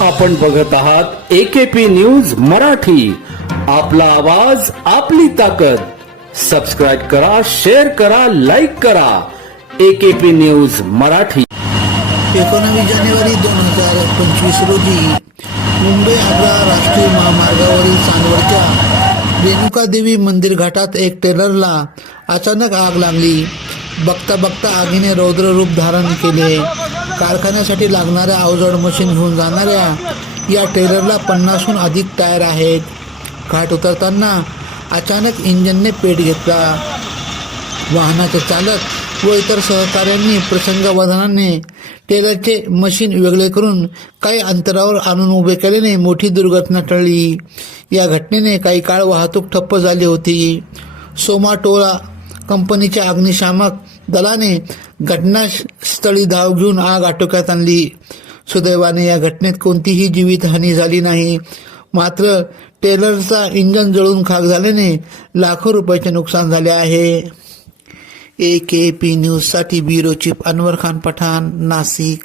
आपण बघत आहात एकेपी न्यूज मराठी. आपला आवाज आपली ताकद. सबस्क्राईब करा शेअर करा लाईक करा. AKP news Marathi. एकोणावीस जानेवारी दोन हजार पंचवीस रोजी मुंबई आग्रा राष्ट्रीय महामार्गावरील चांदवडच्या रेणुकादेवी मंदिर घाटात एक टेलरला अचानक आग लागली. बघता बघता आगीने रौद्र रूप धारण केले. कारखान्यासाठी लागणाऱ्या अवजड मशीन घेऊन जाणाऱ्या या टेलरला पन्नासहून अधिक टायर आहेत. घाट उतरताना अचानक इंजनने पेट घेतला. वाहनाचे चालक व इतर सहकाऱ्यांनी प्रसंगावधानाने टेलरचे मशीन वेगळे करून काही अंतरावर आणून उभे केल्याने मोठी दुर्घटना टळली. या घटनेने काही काळ वाहतूक ठप्प झाली होती. सोमाटोला कंपनीच्या अग्निशामक दलाने घटनास्थळी धाव घेऊन आग आटोक्यात आणली. सुदैवाने या घटनेत कोणतीही जीवितहानी झाली नाही. मात्र टेलरचा इंजन जळून खाक झाल्याने लाखो रुपयाचे नुकसान झाले आहे. ए के पी न्यूजसाठी ब्युरो चीफ अनवर खान पठाण नाशिक.